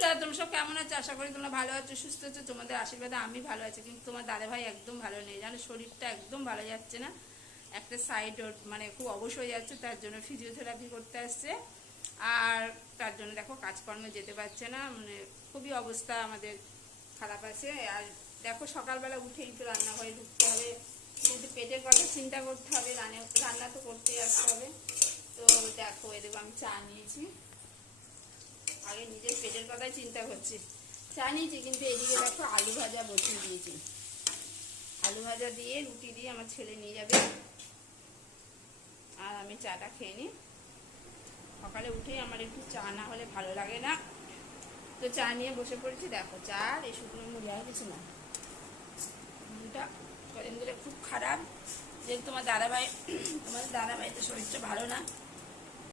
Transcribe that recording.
বন্ধুরা তোমরা সব কেমন আছো? আশা করি তোমরা ভালো আছো, সুস্থ আছো। তোমাদের আশীর্বাদে আমি ভালো আছি, কিন্তু তোমার দাদা ভাই একদম ভালো নেই জানো। শরীরটা একদম ভালো যাচ্ছে না, একটা সাইড মানে খুব অবশ হয়ে যাচ্ছে। তার জন্য ফিজিওথেরাপি করতে আসছে, আর তার জন্য দেখো কাজকর্মে যেতে পারছে না। মানে খুবই অবস্থা আমাদের খারাপ আছে। আর দেখো সকালবেলা উঠেই তো রান্নাঘরে ঢুকতে হবে, কিন্তু পেটের কথা চিন্তা করতে হবে, রান্না তো করতেই আসতে হবে। তো দেখো এদিকে আমি চা নিয়েছি, আগে নিজের পেটের কথাই চিন্তা করছি। চা নিয়েছি, কিন্তু এদিকে দেখো আলু ভাজা বসিয়ে দিয়েছি। আলু ভাজা দিয়ে রুটি দিয়ে আমার ছেলে নিয়ে যাবে, আর আমি চাটা খেয়ে নিই। সকালে উঠেই আমার একটু চা না হলে ভালো লাগে না, তো চা নিয়ে বসে পড়েছি। দেখো চা আর এই শুকনো মুড়ি, আর কিছু না। মনটা কদিন ধরে খুব খারাপ, যেহেতু তোমাদের দাদাভাই তো শরীরটা ভালো না।